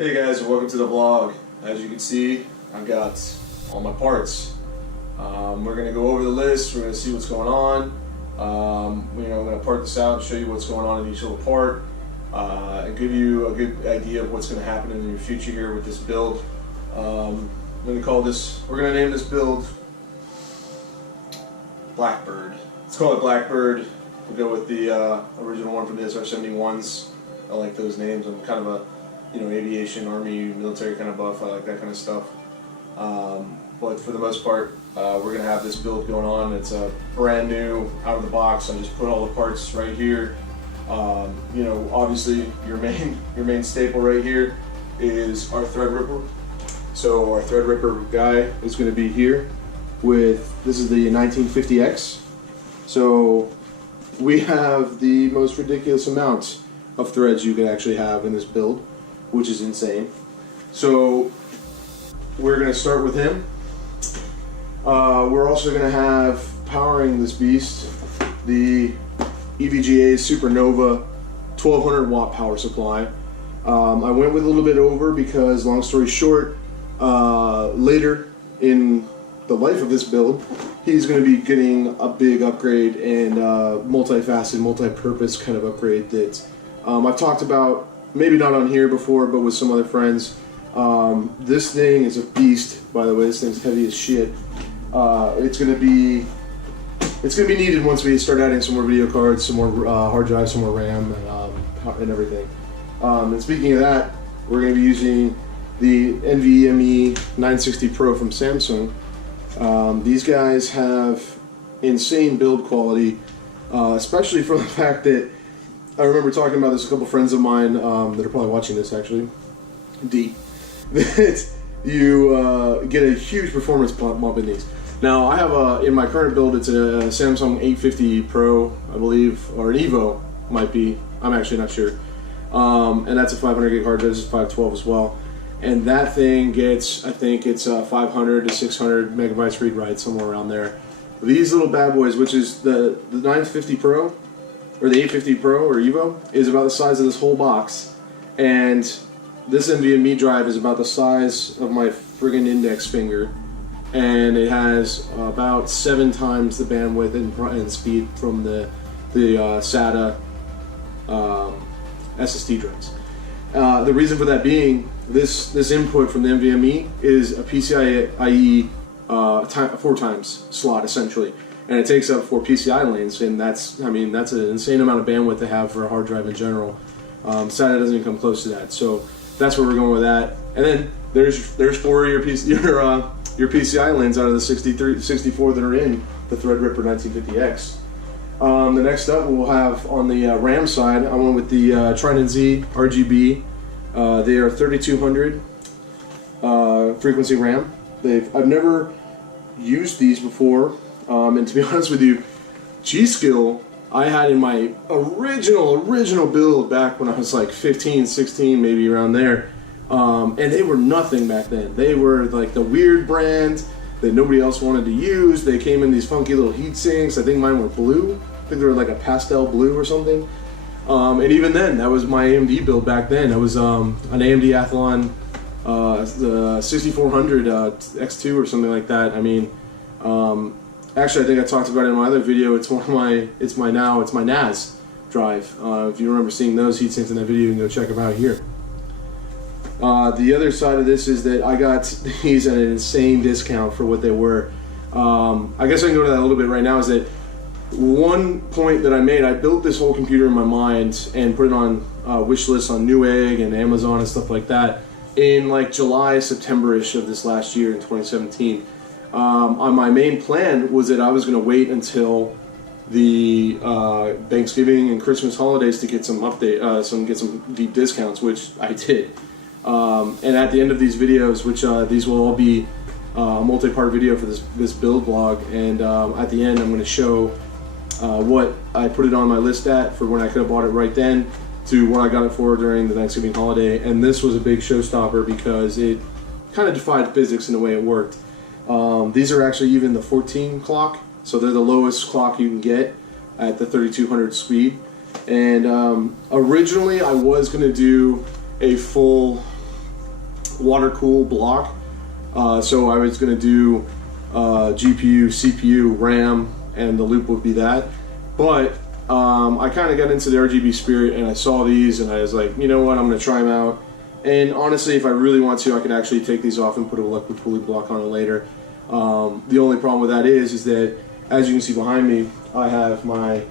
Hey guys, welcome to the vlog. As you can see, I've got all my parts. We're going to go over the list, we're going to see what's going on. I'm going to part this out and show you what's going on in each little part, and give you a good idea of what's going to happen in the future here with this build. We're going to name this build Blackbird. Let's call it Blackbird. We'll go with the original one from the SR-71s. I like those names. I'm kind of a aviation, army, military kind of buff. I like that kind of stuff. But for the most part, we're going to have this build going on. It's a brand new, out of the box. I just put all the parts right here. Obviously your main staple right here is our Threadripper. So our Threadripper guy is going to be here with, this is the 1950X. So we have the most ridiculous amount of threads you can actually have in this build, which is insane. So we're going to start with him. We're also going to have powering this beast the EVGA SuperNOVA 1200 watt power supply. I went with a little bit over because, long story short, later in the life of this build, he's going to be getting a big upgrade and multifaceted, multi-purpose kind of upgrade that I've talked about, maybe not on here before, but with some other friends. This thing is a beast, by the way. This thing's heavy as shit. It's gonna be needed once we start adding some more video cards, some more hard drives, some more RAM, and everything. And speaking of that, we're gonna be using the NVMe 960 Pro from Samsung. These guys have insane build quality, especially from the fact that I remember talking about this with a couple friends of mine that are probably watching this actually, that you get a huge performance bump in these. Now I have in my current build, it's a Samsung 850 Pro, I believe, or an Evo might be, I'm actually not sure. And that's a 500 gig hard drive, this is 512 as well. And that thing gets, I think it's 500 to 600 megabytes read write, somewhere around there. These little bad boys, which is the 950 Pro, or the 850 Pro or Evo, is about the size of this whole box, and this NVMe drive is about the size of my friggin' index finger, and it has about 7 times the bandwidth and speed from the SATA SSD drives. The reason for that being, this input from the NVMe is a PCIe 4 times slot essentially. And it takes up 4 PCI lanes, and that's an insane amount of bandwidth to have for a hard drive in general. SATA doesn't even come close to that, so that's where we're going with that. And then there's 4 of your PCI lanes out of the 64 that are in the Threadripper 1950X. The next up we'll have on the RAM side, I went with the Trident Z RGB. They are 3200 frequency RAM. I've never used these before. And to be honest with you, G.Skill I had in my original build back when I was like 15, 16, maybe around there. And they were nothing back then. They were like the weird brand that nobody else wanted to use. They came in these funky little heat sinks. I think mine were blue. I think they were like a pastel blue or something. And even then, that was my AMD build back then. It was an AMD Athlon the 6400 X2 or something like that. I mean, actually, I think I talked about it in my other video. It's my NAS drive. If you remember seeing those heatsinks in that video, you can go check them out here. The other side of this is that I got these at an insane discount for what they were. I guess I can go to that a little bit right now. Is that one point that I made? I built this whole computer in my mind and put it on wish lists on Newegg and Amazon and stuff like that in like July, September-ish of this last year in 2017. My main plan was that I was going to wait until the Thanksgiving and Christmas holidays to get some get some deep discounts, which I did. And at the end of these videos, which these will all be a multi-part video for this build blog, and at the end I'm going to show what I put it on my list at for when I could have bought it right then to what I got it for during the Thanksgiving holiday. And this was a big showstopper because it kind of defied physics in the way it worked. These are actually even the 14 clock, so they're the lowest clock you can get at the 3200 speed. And originally I was going to do a full water cool block. So I was going to do GPU, CPU, RAM, and the loop would be that. But I kind of got into the RGB spirit, and I saw these, and I was like, you know what, I'm going to try them out. And honestly, if I really want to, I can actually take these off and put a liquid cooling block on it later. The only problem with that is that, as you can see behind me, I have my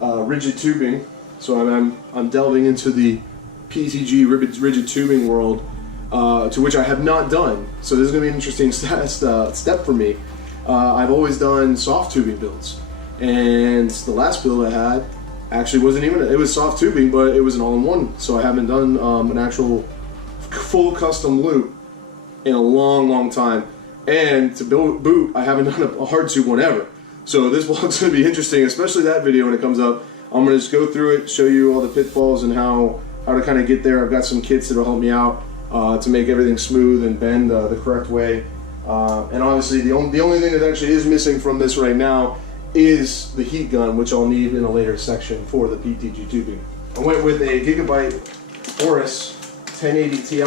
rigid tubing. So I'm delving into the PETG rigid tubing world, to which I have not done. So this is going to be an interesting step for me. I've always done soft tubing builds, and the last build I had actually wasn't even, it was soft tubing, but it was an all-in-one. So I haven't done an actual full custom loop in a long time. And to boot, I haven't done a hard tube one ever. So this vlog's going to be interesting, especially that video when it comes up. I'm going to just go through it, show you all the pitfalls and how to kind of get there. I've got some kits that will help me out to make everything smooth and bend the correct way. And obviously the only thing that actually is missing from this right now is the heat gun, which I'll need in a later section for the PETG tubing. I went with a Gigabyte Waterforce 1080 Ti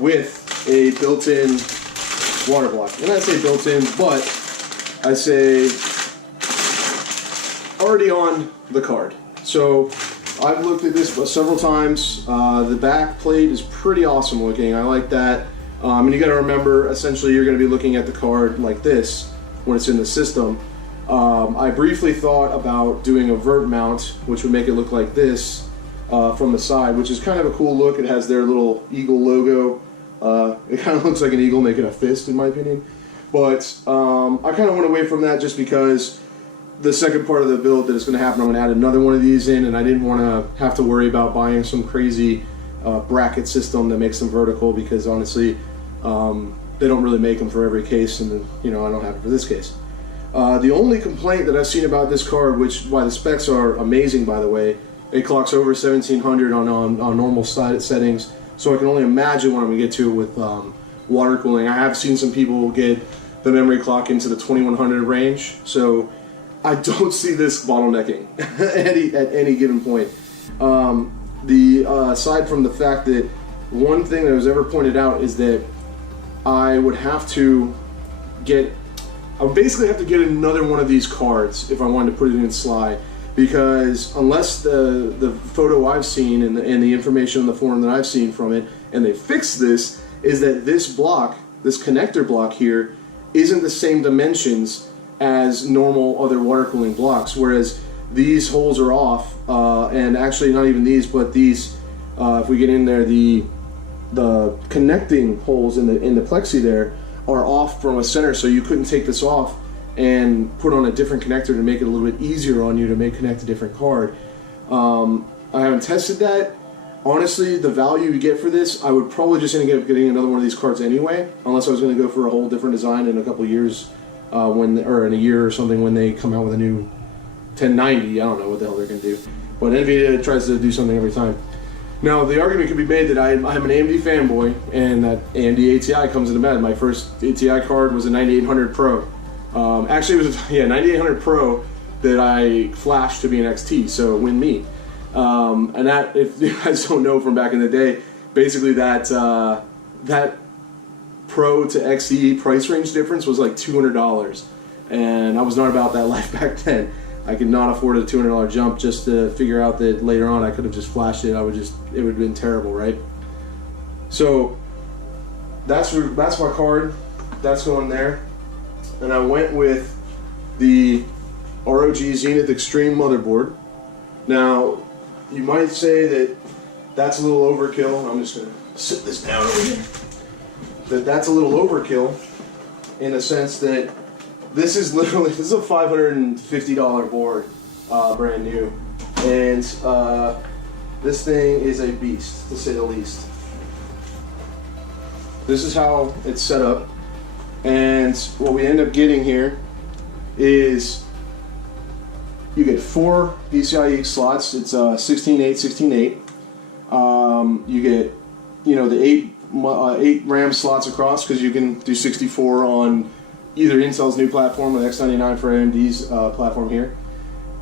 with a built-in water block. And I say built-in, but I say already on the card. So I've looked at this several times. The back plate is pretty awesome looking. I like that. And you got to remember, essentially, you're going to be looking at the card like this when it's in the system. I briefly thought about doing a vert mount, which would make it look like this from the side, which is kind of a cool look. It has their little eagle logo. It kind of looks like an eagle making a fist, in my opinion. But I kind of went away from that just because the second part of the build that is going to happen, I'm going to add another one of these in, and I didn't want to have to worry about buying some crazy bracket system that makes them vertical, because honestly, they don't really make them for every case, and I don't have it for this case. The only complaint that I've seen about this card, which why the specs are amazing, by the way, it clocks over 1700 on normal settings, so I can only imagine when I'm going to get to it with water cooling. I have seen some people get the memory clock into the 2100 range, so I don't see this bottlenecking at any given point. Aside from the fact that one thing that was ever pointed out is that I would basically have to get another one of these cards if I wanted to put it in slide, because unless the photo I've seen and the information in the forum that I've seen from it, and they fixed this, is that this block, this connector block here, isn't the same dimensions as normal other water cooling blocks, whereas these holes are off, and actually not even these, but these, if we get in there, the connecting holes in the plexi there are off from a center, so you couldn't take this off and put on a different connector to make it a little bit easier on you to connect a different card. I haven't tested that. Honestly, the value you get for this, I would probably just end up getting another one of these cards anyway, unless I was going to go for a whole different design in a couple years, or in a year or something when they come out with a new 1090. I don't know what the hell they're going to do, but NVIDIA tries to do something every time. Now, the argument could be made that I'm an AMD fanboy, and that AMD ATI comes into bed. My first ATI card was a 9800 Pro. Actually, it was 9800 Pro that I flashed to be an XT, so win me. And that, if you guys don't know from back in the day, basically that Pro to XE price range difference was like $200, and I was not about that life back then. I could not afford a $200 jump just to figure out that later on I could have just flashed it. It would have been terrible, right? So that's my card. That's going there. And I went with the ROG Zenith Extreme motherboard. Now, you might say that that's a little overkill. I'm just going to sit this down over here. That's a little overkill in the sense that this is a $550 board, brand new, and this thing is a beast, to say the least. This is how it's set up, and what we end up getting here is you get 4 PCIe slots. It's 16/8, 16/8. You get, the 8 RAM slots across, because you can do 64 on either Intel's new platform or X99 for AMD's platform here.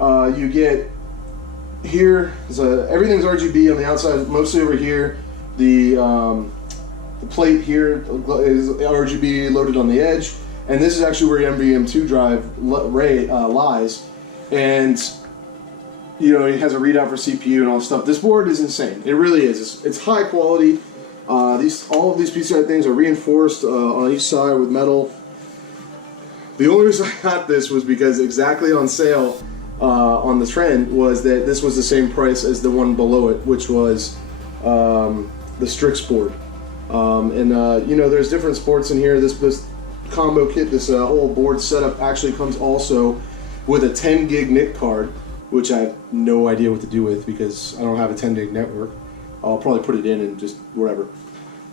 You get here, everything's RGB on the outside, mostly over here. the plate here is RGB loaded on the edge, and this is actually where your NVM2 drive lies. And you know, it has a readout for CPU and all that stuff. This board is insane. It really is. It's high quality. All of these PCI things are reinforced on each side with metal. The only reason I got this was because exactly on sale on the trend was that this was the same price as the one below it, which was the Strix board. You know, there's different sports in here. This combo kit, this whole board setup actually comes also with a 10 gig NIC card, which I have no idea what to do with because I don't have a 10 gig network. I'll probably put it in and just whatever.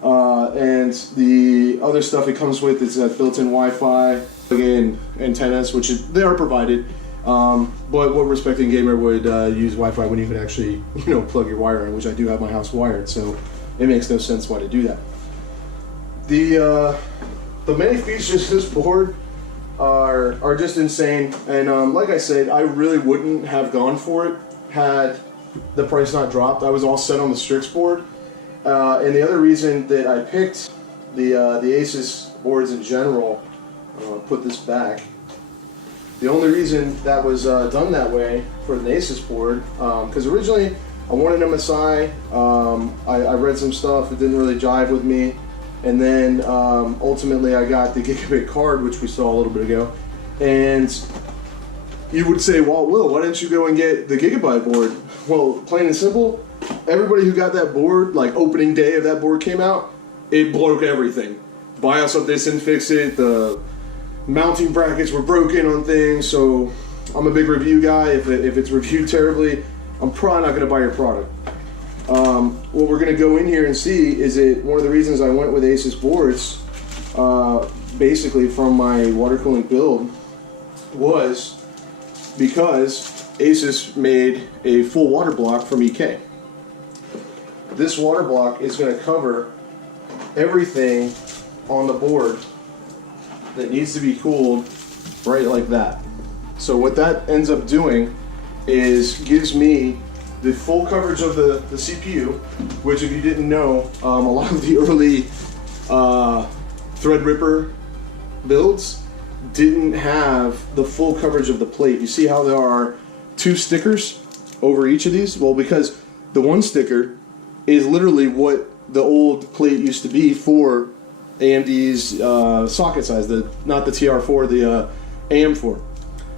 And the other stuff it comes with is built-in Wi-Fi, plug-in antennas, which they are provided. But what respecting gamer would use Wi-Fi when you could actually, you know, plug your wire in, which I do have my house wired, so it makes no sense why to do that. The many features of this board are just insane, and like I said, I really wouldn't have gone for it had the price not dropped. I was all set on the Strix board, and the other reason that I picked the Asus boards in general, I'll put this back. The only reason that was done that way for the Asus board, because originally I wanted MSI. I read some stuff, it didn't really jive with me. And then ultimately I got the Gigabyte card, which we saw a little bit ago. And you would say, well, Will, why didn't you go and get the Gigabyte board? Well, plain and simple, everybody who got that board, like opening day of that board came out, it broke everything. BIOS updates didn't fix it, the mounting brackets were broken on things, so I'm a big review guy. If it's reviewed terribly, I'm probably not going to buy your product. What we're going to go in here and see is that one of the reasons I went with Asus boards, basically from my water cooling build, was because Asus made a full water block from EK. This water block is going to cover everything on the board that needs to be cooled right like that. So what that ends up doing is gives me the full coverage of the CPU, which if you didn't know, a lot of the early Threadripper builds didn't have the full coverage of the plate. You see how there are two stickers over each of these? Well, because the one sticker is literally what the old plate used to be for AMD's socket size, not the TR4, the AM4.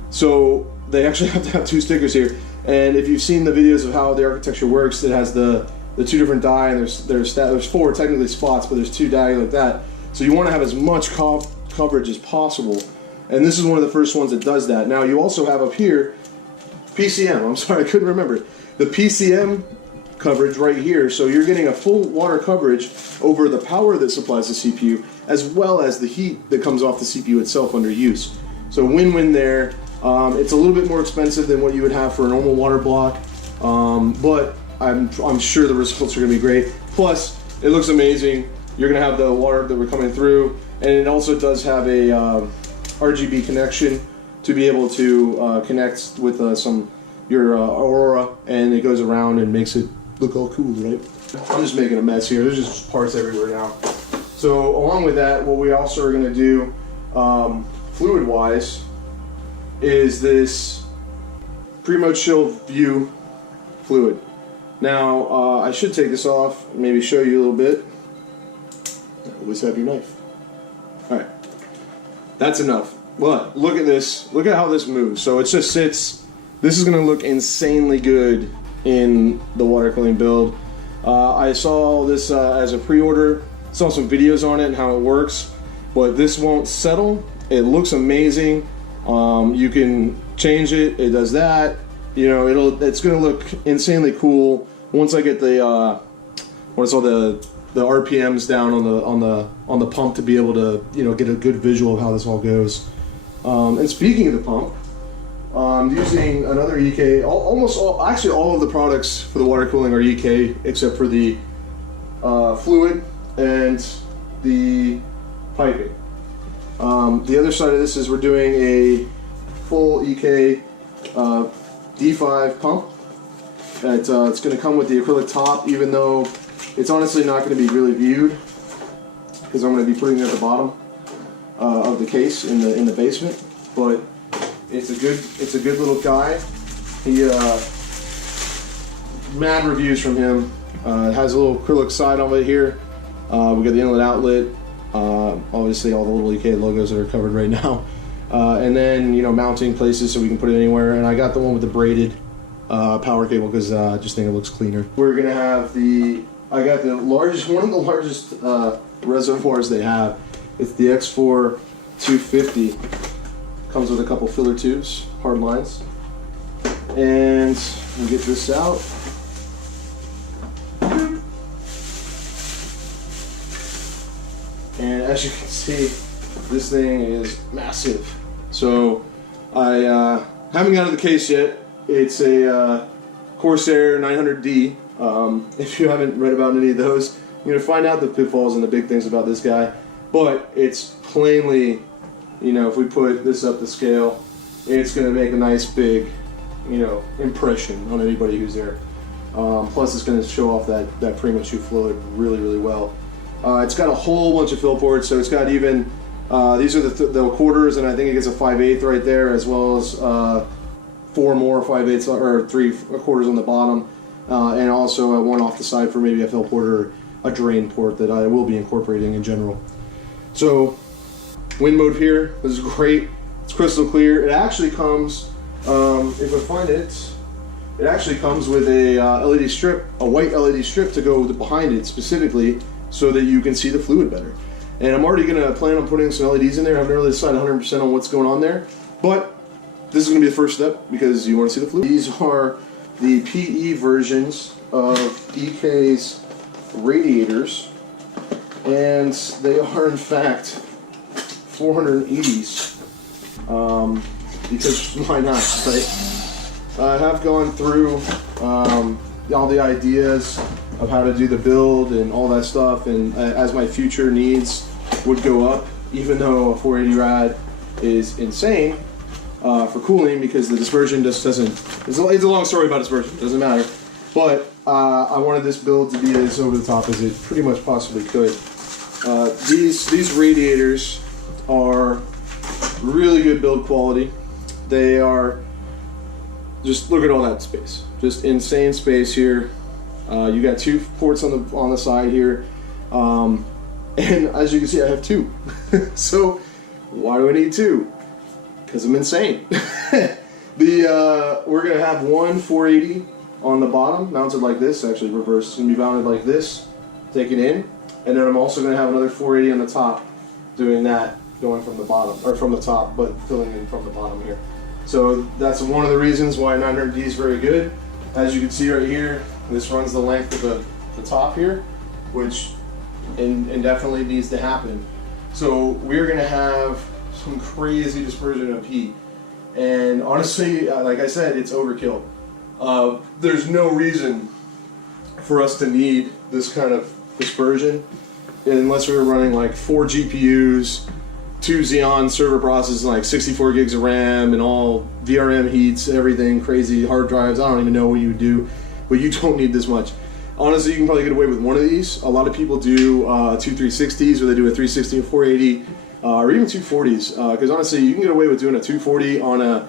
So they actually have to have two stickers here. And if you've seen the videos of how the architecture works, it has the two different die, and there's four technically spots, but there's two die like that. So you want to have as much coverage as possible. And this is one of the first ones that does that. Now you also have up here PCM. I'm sorry, I couldn't remember. The PCM coverage right here. So you're getting a full water coverage over the power that supplies the CPU, as well as the heat that comes off the CPU itself under use. So win-win there. It's a little bit more expensive than what you would have for a normal water block, but I'm sure the results are going to be great. Plus, it looks amazing. You're going to have the water that we're coming through, and it also does have a RGB connection to be able to connect with your Aurora, and it goes around and makes it look all cool, right? I'm just making a mess here. There's just parts everywhere now. So along with that, what we also are going to do fluid-wise is this Primochill Vue fluid. Now, I should take this off, maybe show you a little bit. Always have your knife. Alright, that's enough. But look at this, look at how this moves. So it just sits, this is going to look insanely good in the water cooling build. I saw this as a pre-order, saw some videos on it and how it works, but this won't settle. It looks amazing. You can change it. It does that. You know, it's going to look insanely cool once I get the what's all the RPMs down on the pump to be able to, you know, get a good visual of how this all goes. And speaking of the pump, I'm using another EK. Actually all of the products for the water cooling are EK except for the fluid and the piping. The other side of this is we're doing a full EK D5 pump. It's going to come with the acrylic top, even though It's honestly not going to be really viewed because I'm going to be putting it at the bottom of the case in the basement. But it's a good little guy. He mad reviews from him. It has a little acrylic side on it here. We got the inlet outlet. Obviously all the little EK logos that are covered right now. And then, you know, mounting places so we can put it anywhere. And I got the one with the braided power cable because I just think it looks cleaner. We're gonna have I got the largest, one of the largest reservoirs they have. It's the X4 250. Comes with a couple filler tubes, hard lines. And we'll get this out. And as you can see, this thing is massive. So I haven't got out of the case yet. It's a Corsair 900D. If you haven't read about any of those, you're gonna find out the pitfalls and the big things about this guy. But it's plainly, you know, if we put this up to scale, it's gonna make a nice big, you know, impression on anybody who's there. Plus, it's gonna show off that Primochill fluid really, really well. It's got a whole bunch of fill ports, so it's got even these are the quarters, and I think it gets a 5/8 right there, as well as 4 more 5/8 or 3/4 on the bottom, and also one off the side for maybe a fill port or a drain port that I will be incorporating in general. So, wind mode here. This is great. It's crystal clear. It actually comes, if I find it, it actually comes with a LED strip, a white LED strip to go behind it specifically, so that you can see the fluid better. And I'm already gonna plan on putting some LEDs in there. I haven't really decided 100% on what's going on there, but this is gonna be the first step because you wanna see the fluid. These are the PE versions of EK's radiators, and they are in fact 480s, because why not, right? I have gone through all the ideas of how to do the build and all that stuff, and as my future needs would go up, even though a 480 rad is insane for cooling because the dispersion just doesn't, it's a long story about dispersion, it doesn't matter, but I wanted this build to be as over the top as it pretty much possibly could. These radiators are really good build quality. They are, just look at all that space, just insane space here. You got 2 ports on the side here, and as you can see, I have 2. So why do I need 2? Because I'm insane. We're gonna have one 480 on the bottom, mounted like this. Actually, reversed. It's gonna be mounted like this, take it in, and then I'm also gonna have another 480 on the top, doing that, going from the bottom or from the top, but filling in from the bottom here. So that's one of the reasons why 900D is very good. As you can see right here, this runs the length of the top here, which indefinitely needs to happen. So we're gonna have some crazy dispersion of heat. And honestly, like I said, it's overkill. There's no reason for us to need this kind of dispersion unless we were running like 4 GPUs, 2 Xeon server processors, like 64 gigs of RAM, and all VRM heats, everything crazy, hard drives. I don't even know what you would do, but you don't need this much. Honestly, you can probably get away with one of these. A lot of people do 2 360s, or they do a 360 and 480, or even 240s. Because honestly, you can get away with doing a 240 on a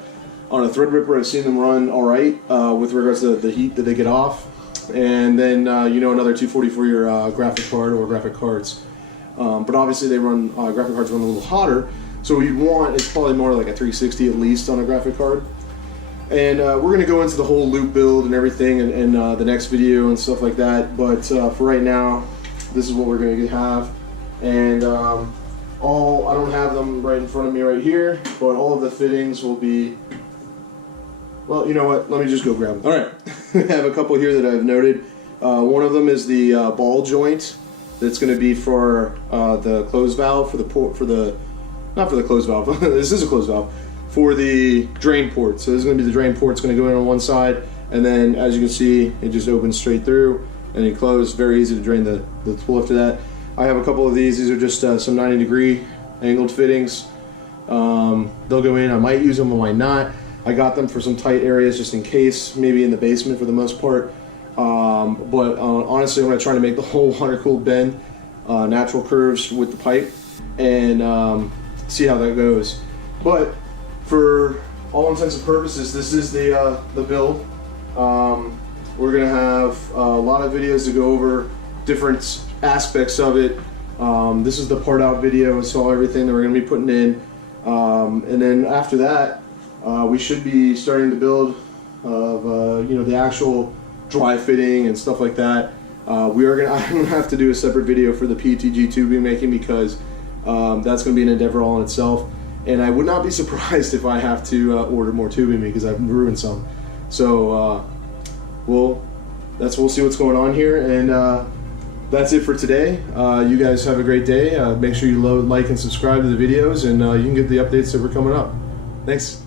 Threadripper. I've seen them run all right with regards to the heat that they get off, and then you know, another 240 for your graphic card or graphic cards. But obviously, they run graphic cards run a little hotter. So what you want is probably more like a 360 at least on a graphic card. And we're going to go into the whole loop build and everything in the next video and stuff like that. But for right now, this is what we're going to have. And I don't have them right in front of me right here, but all of the fittings will be, well, you know what? Let me just go grab them. All right, I have a couple here that I've noted. One of them is the ball joint that's going to be for the closed valve, not for the closed valve, this is a closed valve, for the drain port. So this is going to be the drain port. It's going to go in on one side, and then as you can see, it just opens straight through and then close. Very easy to drain the spool after that. I have a couple of these. These are just some 90-degree angled fittings. They'll go in. I might use them, I might not. I got them for some tight areas just in case, maybe in the basement for the most part. But honestly, I'm going to try to make the whole water cooled bend natural curves with the pipe and see how that goes. But for all intents and purposes, this is the build. We're going to have a lot of videos to go over different aspects of it. This is the part out video, so everything that we're going to be putting in. And then after that, we should be starting the build of the actual dry fitting and stuff like that. I'm gonna have to do a separate video for the PETG tubing making, because that's going to be an endeavor all in itself. And I would not be surprised if I have to order more tubing because I've ruined some. So we'll see what's going on here, and that's it for today. You guys have a great day. Make sure you like and subscribe to the videos, and you can get the updates that were coming up. Thanks.